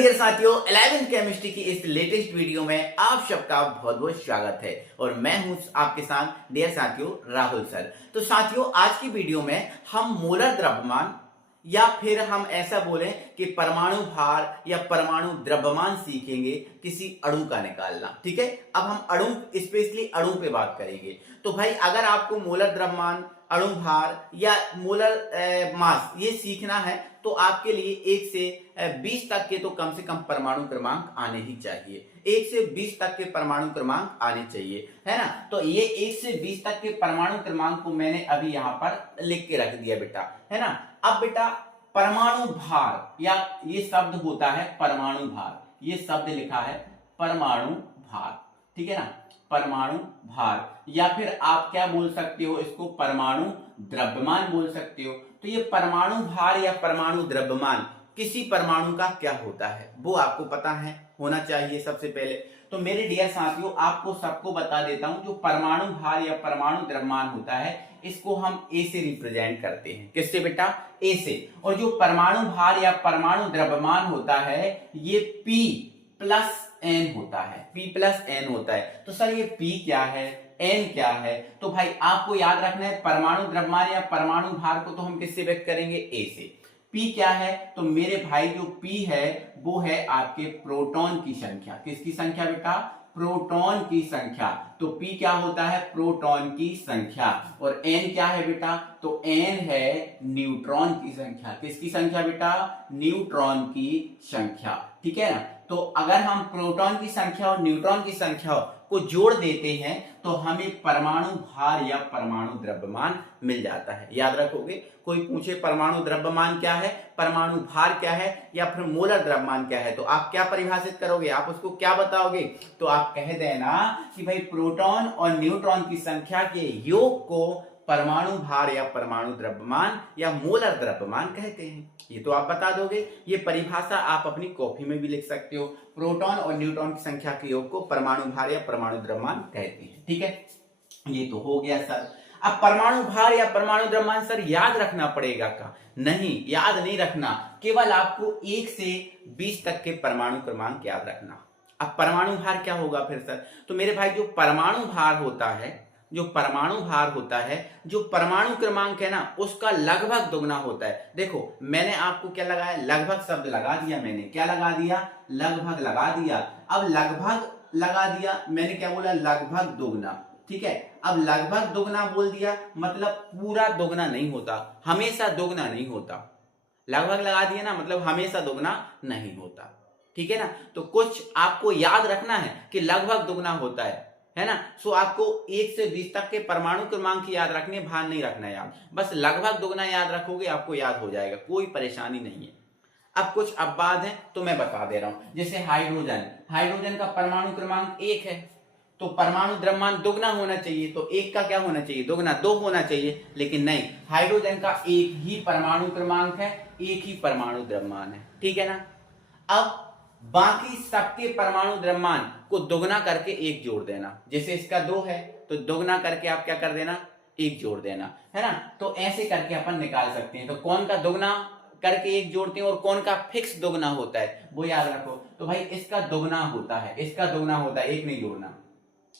Dear साथियों, 11th chemistry की इस लेटेस्ट वीडियो में आप सबका बहुत बहुत स्वागत है और मैं हूं आपके साथ डियर साथियों राहुल सर। तो साथियों, आज की वीडियो में हम मोलर द्रव्यमान या फिर हम ऐसा बोलें कि परमाणु भार या परमाणु द्रव्यमान सीखेंगे किसी अणु का निकालना। ठीक है, अब हम अणु स्पेशली अणु पे बात करेंगे। तो भाई अगर आपको मोलर द्रव्यमान, अणु भार या मोलर मास ये सीखना है तो आपके लिए 1 से 20 तक के तो कम से कम परमाणु क्रमांक आने ही चाहिए। 1 से 20 तक के परमाणु क्रमांक आने चाहिए, है ना। तो ये 1 से 20 तक के परमाणु क्रमांक को मैंने अभी यहाँ पर लिख के रख दिया बेटा, है ना। अब बेटा परमाणु भार या ये शब्द होता है परमाणु भार, ये शब्द लिखा है परमाणु भार, ठीक है ना, परमाणु भार। या फिर आप क्या बोल सकते हो, इसको परमाणु द्रव्यमान बोल सकते हो। तो ये परमाणु भार या परमाणु द्रव्यमान किसी परमाणु का क्या होता है वो आपको पता है, होना चाहिए सबसे पहले। तो मेरे डियर साथियों, आपको सबको बता देता हूं, जो परमाणु भार या परमाणु द्रव्यमान होता है इसको हम ए से रिप्रेजेंट करते हैं। किससे बेटा? ए से। और जो परमाणु भार या परमाणु द्रव्यमान होता है ये P प्लस N होता है, P प्लस N होता है। तो सर ये P क्या है, N क्या है? तो भाई आपको याद रखना है परमाणु द्रव्यमान या परमाणु भार को तो हम किससे व्यक्त करेंगे? A से। P क्या है? तो मेरे भाई जो P है वो है आपके प्रोटॉन की संख्या। किसकी संख्या बेटा? प्रोटॉन की संख्या। तो P क्या होता है? प्रोटॉन की संख्या। और N क्या है बेटा? तो N है न्यूट्रॉन की संख्या। किसकी संख्या बेटा? न्यूट्रॉन की संख्या, ठीक है ना। तो अगर हम प्रोटॉन की संख्या और न्यूट्रॉन की संख्या को जोड़ देते हैं तो हमें परमाणु भार या परमाणु द्रव्यमान मिल जाता है। याद रखोगे, कोई पूछे परमाणु द्रव्यमान क्या है, परमाणु भार क्या है या फिर मोलर द्रव्यमान क्या है, तो आप क्या परिभाषित करोगे, आप उसको क्या बताओगे? तो आप कह देना कि भाई प्रोटॉन और न्यूट्रॉन की संख्या के योग को परमाणु भार या परमाणु द्रव्यमान या मोलर द्रव्यमान कहते हैं। ये तो आप बता दोगे। ये परिभाषा आप अपनी कॉपी में भी लिख सकते हो। प्रोटॉन और न्यूट्रॉन की संख्या के योग को परमाणु भार या परमाणु द्रव्यमान कहते हैं, ठीक है। ये तो हो गया सर। अब परमाणु भार या परमाणु द्रव्यमान सर याद रखना पड़ेगा का? नहीं, याद नहीं रखना, केवल आपको 1 से 20 तक के परमाणु क्रमांक याद रखना। अब परमाणु भार क्या होगा फिर सर? तो मेरे भाई जो परमाणु भार होता है, जो परमाणु भार होता है, जो परमाणु क्रमांक है ना उसका लगभग दुगना होता है। देखो मैंने आपको क्या लगाया, लगभग शब्द लगा दिया मैंने। क्या लगा दिया? लगभग लगा दिया। अब लगभग लगा दिया मैंने, क्या बोला? लगभग दुगना, ठीक है। अब लगभग दुगना बोल दिया मतलब पूरा दुगना नहीं होता, हमेशा दुगना नहीं होता। लगभग लगा दिया ना मतलब हमेशा दुगना नहीं होता, ठीक है ना। तो कुछ आपको याद रखना है कि लगभग दुगना होता है ना। सो आपको 1 से 20 तक के परमाणु क्रमांक याद रखने, भार नहीं रखना याद, बस लगभग दुगना याद रखोगे आपको याद हो जाएगा, कोई परेशानी नहीं है। अब कुछ अपवाद है तो मैं बता दे रहा हूं, जैसे हाइड्रोजन, हाइड्रोजन का परमाणु क्रमांक 1 है तो परमाणु द्रव्यमान दुगना होना चाहिए, तो 1 का क्या होना चाहिए? दुगना, 2 होना चाहिए। लेकिन नहीं, हाइड्रोजन का 1 ही परमाणु क्रमांक है, 1 ही परमाणु द्रव्यमान है, ठीक है ना। अब बाकी सबके परमाणु द्रव्यमान को दुगना करके 1 जोड़ देना। जैसे इसका 2 है तो दुगना करके आप क्या कर देना? 1 जोड़ देना, है ना। तो ऐसे करके अपन निकाल सकते हैं। तो कौन का दुगना करके 1 जोड़ते हैं और कौन का फिक्स दुगना होता है वो याद रखो। तो भाई इसका दुगना होता है, इसका दुगना होता है, 1 नहीं जोड़ना,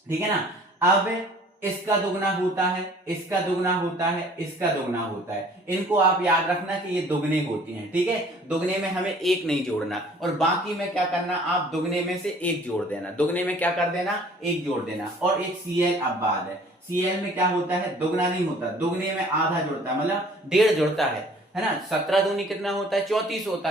ठीक है ना। अब इसका दुगना होता है, इसका दुगना होता है, इसका दुगना होता है। इनको आप याद रखना कि ये दुगने होती हैं, ठीक है। दुगने में हमें 1 नहीं जोड़ना और बाकी में क्या करना, आप दुगने में से 1 जोड़ देना। दुगने में क्या कर देना? 1 जोड़ देना। और एक Cl अब बाद है, Cl में क्या होता है? दुगना नहीं होता, दुगने में आधा जुड़ता है, मतलब 1.5 जुड़ता है ना। 17 दूनी कितना होता है? 34 होता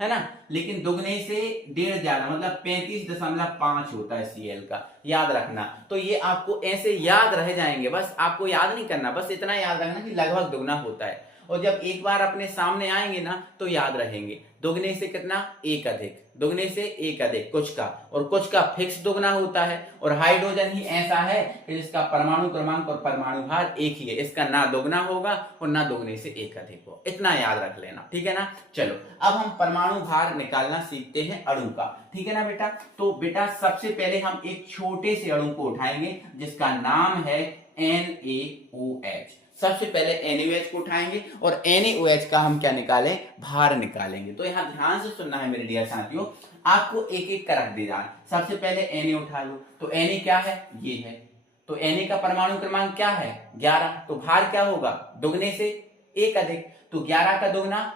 है ना। लेकिन दुगने से 1.5 ज्यादा मतलब 35.5 होता है Cl का, याद रखना। तो ये आपको ऐसे याद रह जाएंगे, बस आपको याद नहीं करना, बस इतना याद रखना कि लगभग दुगना होता है। और जब एक बार अपने सामने आएंगे ना तो याद रहेंगे। दुगने से कितना? 1 अधिक, दुगने से 1 अधिक कुछ का, और कुछ का फिक्स दुगना होता है। और हाइड्रोजन ही ऐसा है कि जिसका परमाणु क्रमांक और परमाणु भार 1 ही है, इसका ना दुगना होगा और ना दुगने से 1 अधिक हो, इतना याद रख लेना, ठीक है ना। चलो अब हम परमाणु भार निकालना सीखते हैं अणु का, ठीक है ना बेटा। तो बेटा सबसे पहले हम एक छोटे से अणु को उठाएंगे जिसका नाम है NaOH। सबसे पहले NaOH को उठाएंगे और NaOH का हम क्या निकालें, भार निकालेंगे। तो यहाँ ध्यान से सुनना है मेरे डियर साथियों, आपको एक एक कर रख दिया। सबसे पहले Na उठा लो, तो Na क्या है, ये है, तो Na का परमाणु क्रमांक क्या है 11, तो भार क्या होगा, दुगने से एक अधिक, तो 11 का दुगना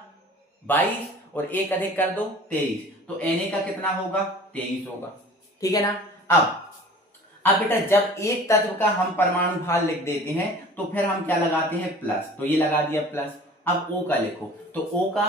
22 और एक अधिक कर दो 23, तो Na का कितना होगा 23 होगा, ठीक है ना। अब बेटा जब एक तत्व का हम परमाणु भार लिख देते हैं तो फिर हम क्या लगाते हैं, प्लस, तो ये लगा दिया प्लस। अब O का लिखो, तो O का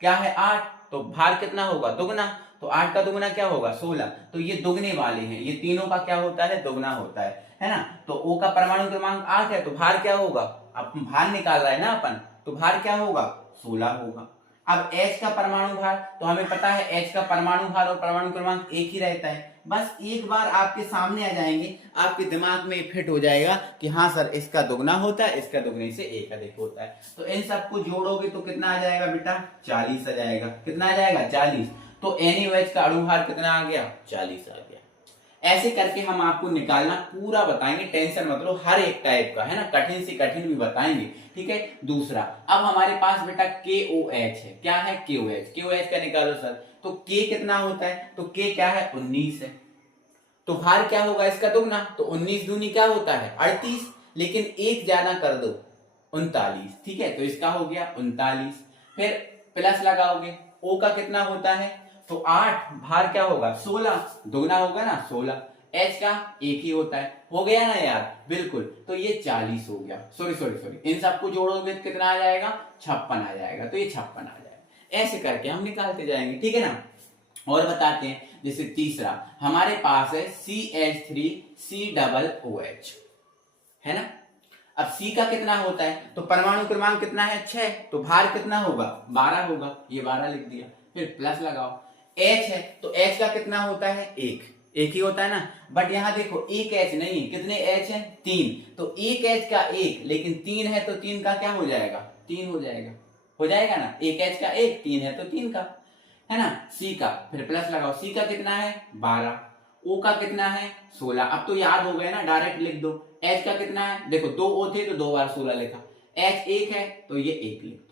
क्या है 8, तो भार कितना होगा दुगना, तो 8 का दुगना क्या होगा 16, तो ये दुगने वाले हैं, ये तीनों का क्या होता है, दुगना होता है ना। तो O का परमाणु क्रमांक 8 है, तो भार क्या होगा, अब भार निकाल रहा है ना अपन, तो भार क्या होगा 16 होगा। अब H का परमाणु भार, तो हमें पता है H का परमाणु भार और परमाणु क्रमांक एक ही रहता है। बस एक बार आपके सामने आ जाएंगे, आपके दिमाग में फिट हो जाएगा कि हाँ सर इसका दुगना होता है, इसका दुगने से एक अधिक होता है। तो इन सबको जोड़ोगे तो कितना आ जाएगा बेटा, 40 आ जाएगा। कितना आ जाएगा 40, तो NaOH का अणु भार कितना आ गया, 40 आ गया। ऐसे करके हम आपको निकालना पूरा बताएंगे, टेंशन मत लो, हर एक टाइप का है ना, कठिन से कठिन भी बताएंगे, ठीक है। दूसरा, अब हमारे पास बेटा KOH है, क्या है KOH का निकालो सर, तो K कितना होता है, तो K क्या है 19 है, तो भार क्या होगा इसका दुगना, तो 19 दूनी क्या होता है 38, लेकिन एक ज्यादा कर दो 39, ठीक है, तो इसका हो गया 39। फिर प्लस लगाओगे, O का कितना होता है, तो 8, भार क्या होगा 16, दुगना होगा ना 16, H का एक ही होता है, हो गया ना यार, बिल्कुल, तो ये 40 हो गया। सॉरी, इन सबको जोड़ोगे तो कितना आ जाएगा 56 आ जाएगा, तो ये 56 आ जाएगा। ऐसे करके हम निकालते जाएंगे, ठीक है ना। और बताते हैं, जैसे तीसरा हमारे पास है CH3COOH, है ना। अब C का कितना होता है, तो परमाणु क्रमांक कितना है 6, तो भार कितना होगा 12 होगा, ये 12 लिख दिया। फिर प्लस लगाओ, H है, तो H का कितना होता है एक ही होता है ना, बट यहां देखो एक H नहीं है, कितने H है 3, तो एक H का एक, लेकिन 3 है तो 3 का क्या हो जाएगा 3 हो जाएगा ना, एक H का एक, 3 है तो 3 का, है ना। C का फिर प्लस लगाओ, C का कितना है 12, O का कितना है 16, अब तो याद हो गया ना, डायरेक्ट लिख दो। H का कितना है, देखो 2 O थे तो 2 बार 16 लिखा, H एक है तो ये एक लिख दो,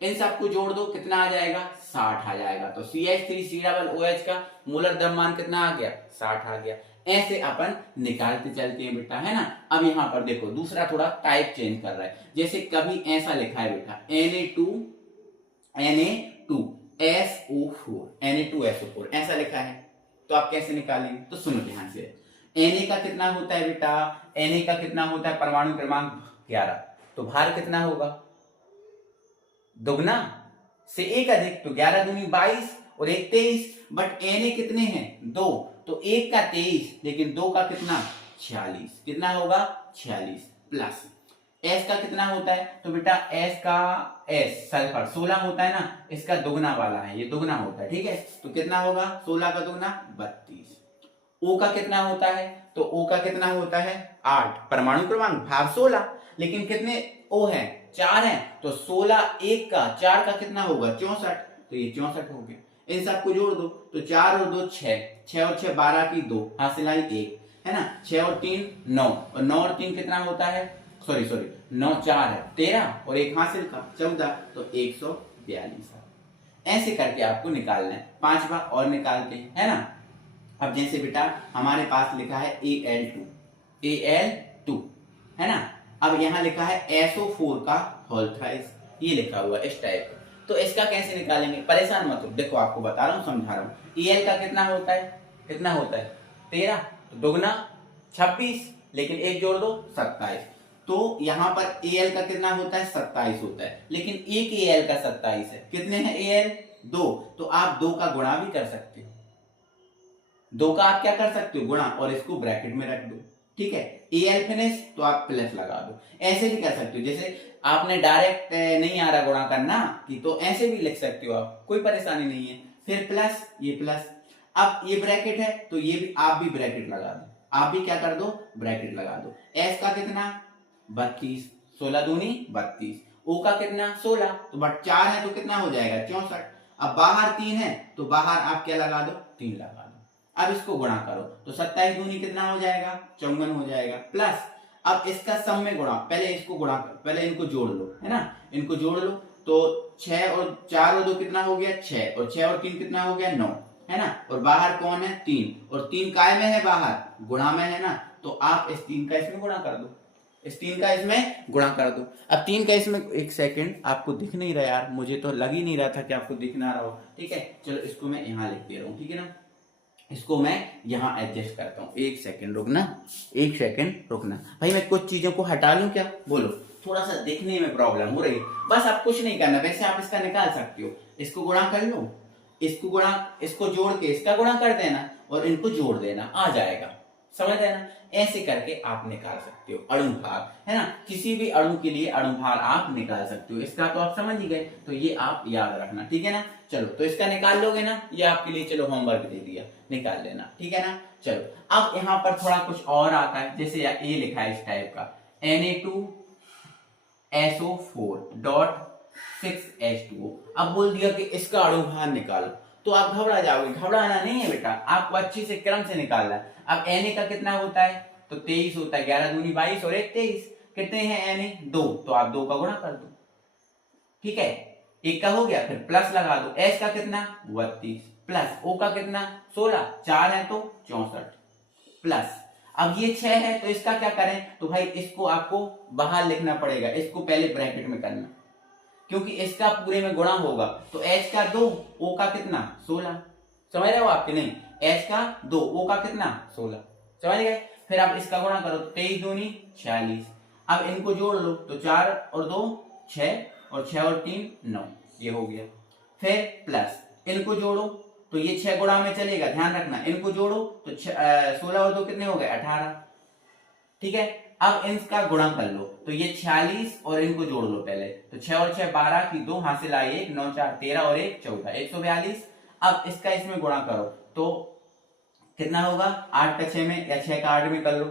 इन सबको जोड़ दो कितना आ जाएगा 60 आ जाएगा। तो CH3COOH का मोलर द्रव्यमान कितना आ गया 60 आ गया। ऐसे अपन निकालते चलते हैं बेटा, है ना। अब यहाँ पर देखो दूसरा थोड़ा टाइप चेंज कर रहा है, जैसे कभी ऐसा लिखा है बेटा Na2SO4 ऐसा लिखा है, तो आप कैसे निकालेंगे, तो सुनो ध्यान से। Na का कितना होता है बेटा, Na का कितना होता है परमाणु क्रमांक 11, तो भार कितना होगा दुगना से एक अधिक, तो 11 दूनी 22 और एक 23, बट Na कितने हैं 2, तो एक का 23, लेकिन 2 का कितना 46, कितना होगा 46, प्लस S का कितना होता है, तो बेटा S सल्फर 16 होता है ना, इसका दुगना वाला है, ये दुगना होता है, ठीक है, तो कितना होगा 16 का दुगना 32। O का कितना होता है, तो O का कितना होता है 8, परमाणु क्रमांक भार 16, लेकिन कितने O है 4 है, तो 16 एक का 4 का कितना होगा 64, तो ये 64 हो गया। इन सबको जोड़ दो, तो 4 और 2 6, 6 और 6 12 की 2, हासिल आई 1, है ना, 6 और 3 9, और 9 और 3 कितना होता है, सॉरी 9 4 है 13, और एक हासिल का 14, तो 142। ऐसे करके आपको निकालना है। पांचवा और निकालते हैं, है ना। अब जैसे बेटा हमारे पास लिखा है Al2 है ना, अब यहाँ लिखा है SO4 का होल थ्राइस, ये लिखा हुआ इस टाइप का, तो इसका कैसे निकालेंगे, परेशान मत हो, देखो आपको बता रहा हूँ समझा रहा हूँ। Al का कितना होता है 13, तो दुगना 26, लेकिन एक जोड़ दो 27, तो यहाँ पर Al का कितना होता है 27 होता है, लेकिन एक Al का 27 है, कितने हैं Al 2, तो आप 2 का गुणा भी कर सकते हो, 2 का आप क्या कर सकते हो गुणा, और इसको ब्रैकेट में रख दो, ठीक है। Al फिनिश, तो आप प्लस लगा दो, ऐसे भी कर सकते हो, जैसे आपने डायरेक्ट नहीं आ रहा गुणा करना कि, तो ऐसे भी लिख सकते हो आप, कोई परेशानी नहीं है। फिर प्लस, ये प्लस, अब ये ब्रैकेट है तो ये भी आप भी ब्रैकेट लगा दो, आप भी क्या कर दो ब्रैकेट लगा दो। S का कितना 32, 16 दूनी 32, O का कितना 16, तो बट 4 है तो कितना हो जाएगा 64, अब बाहर 3 है तो बाहर आप क्या लगा दो 3 लगा दो। अब इसको गुणा करो, तो 27 दूनी कितना हो जाएगा 54 हो जाएगा, प्लस अब इसका सम में गुणा, पहले इसको गुणा, पहले इनको जोड़ लो, है ना, इनको जोड़ लो। तो 6 और 4 और 2 कितना हो गया 6, और 6 और 3 कितना हो गया 9, है ना। और बाहर कौन है 3, और 3 काय में है बाहर गुणा में है ना, तो आप इस 3 का इसमें गुणा कर दो, इस 3 का इसमें गुणा कर दो। अब 3 का इसमें, एक सेकंड, आपको दिख नहीं रहा यार, मुझे तो लग ही नहीं रहा था कि आपको दिख ना रहा हो, ठीक है। चलो इसको मैं यहाँ लिख दे रहा हूँ, ठीक है ना, इसको मैं यहाँ एडजस्ट करता हूँ। एक सेकंड रुकना, एक सेकंड रुकना भाई, मैं कुछ चीजों को हटा लूं क्या, बोलो, थोड़ा सा देखने में प्रॉब्लम हो रही है, बस आप कुछ नहीं करना, वैसे आप इसका निकाल सकते हो, इसको गुणा कर लो, इसको गुणा, इसको जोड़ के इसका गुणा कर देना और इनको जोड़ देना, आ जाएगा, समझ है ना। ऐसे करके आप निकाल सकते हो अणुभार, है ना, किसी भी अणु के लिए अणुभार आप निकाल सकते हो, इसका तो आप समझ ही गए, तो ये आप याद रखना, ठीक है ना। चलो तो इसका निकाल लोगे ना, ये आपके लिए चलो होमवर्क दे दिया, निकाल लेना, ठीक है ना। चलो अब यहाँ पर थोड़ा कुछ और आता है, जैसे ये लिखा है इस टाइप का Na2SO4.6H2O। अब बोल दिया कि इसका अणुभार निकालो, तो आप घबरा जाओगे, घबराना नहीं है बेटा, आपको अच्छी से क्रम से निकालना है। अब Na का कितना होता है, तो 23 होता है, 11 दूनी 22 और 1 23, कितने हैं Na 2, तो आप 2 का गुणा कर दो, ठीक है, एक का हो गया, फिर प्लस लगा दो, S का कितना 32 प्लस O का कितना 16, 4 है तो 64 प्लस, अब ये 6 है तो इसका क्या करें, तो भाई इसको आपको बाहर लिखना पड़ेगा, इसको पहले ब्रैकेट में करना, क्योंकि इसका पूरे में गुणा होगा, तो H का 2, O का कितना 16, समझ रहे हो आपके नहीं, H का 2, O का कितना 16, समझ गए। फिर आप इसका गुणा करो, 23 दूनी 46, अब इनको जोड़ लो, तो 4 और 2 6, और 6 और 3 9, ये हो गया। फिर प्लस इनको जोड़ो, तो ये 6 गुणा में चलेगा, ध्यान रखना, इनको जोड़ो तो 16 और 2 कितने हो गए 18, ठीक है। अब इनका गुणा कर लो, तो ये 46 और इनको जोड़ लो पहले, तो 6 और 6 12 की 2 हासिल आई 1, 9 4 13 और 1 14, 142। अब इसका इसमें गुणा करो तो कितना होगा, 8 का 6 में या 6 का 8 में कर लो,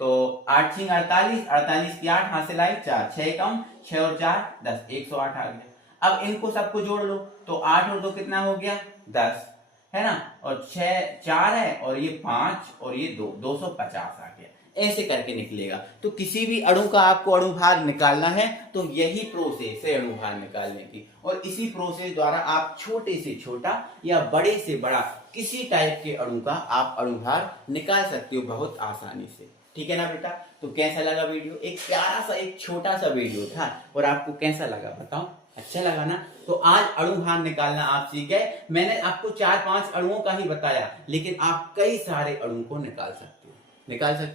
तो 8 6 48, 48 की 8 हासिल आई 4, 6 कम 6 और 4 10, 108 आ गया। अब इनको सबको जोड़ लो, तो 8 और 2 कितना हो गया 10, है ना, और 6 4 है और ये 5 और ये 2, 250 आ गया। ऐसे करके निकलेगा। तो किसी भी अणु का आपको अणुभार निकालना है तो यही प्रोसेस है अणुभार निकालने की, और इसी प्रोसेस द्वारा आप छोटे से छोटा या बड़े से बड़ा किसी टाइप के अणु का आप अणुभार निकाल सकते हो बहुत आसानी से, ठीक है ना बेटा। तो कैसा लगा वीडियो, एक प्यारा सा एक छोटा सा वीडियो था, और आपको कैसा लगा बताओ, अच्छा लगा ना। तो आज अणुभार निकालना आप सीख गए, मैंने आपको 4-5 अणुओं का ही बताया, लेकिन आप कई सारे अणु को निकाल सकते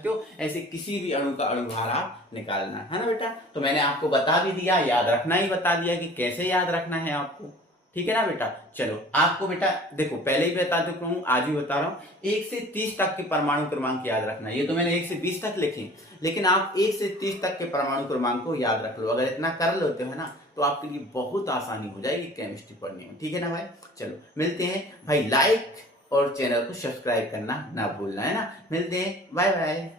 हो, ऐसे किसी भी अणु का अणुभार आप निकालना है ना बेटा। तो मैंने आपको बता भी दिया, याद रखना ही बता दिया कि कैसे याद रखना है आपको, ठीक है ना बेटा। चलो आपको बेटा देखो, पहले ही बता चुका हूँ, आज भी बता रहा हूँ, 1 से 30 तक के परमाणु क्रमांक याद रखना। ये तो मैंने 1 से 20 तक लिखे, लेकिन आप 1 से 30 तक के परमाणु क्रमांक को याद रख लो। अगर इतना कर लेते हो ना तो आपके लिए बहुत आसानी हो जाएगी केमिस्ट्री पढ़ने में, ठीक है ना भाई। चलो मिलते हैं भाई, लाइक और चैनल को सब्सक्राइब करना ना भूलना, है ना। मिलते हैं, बाय बाय।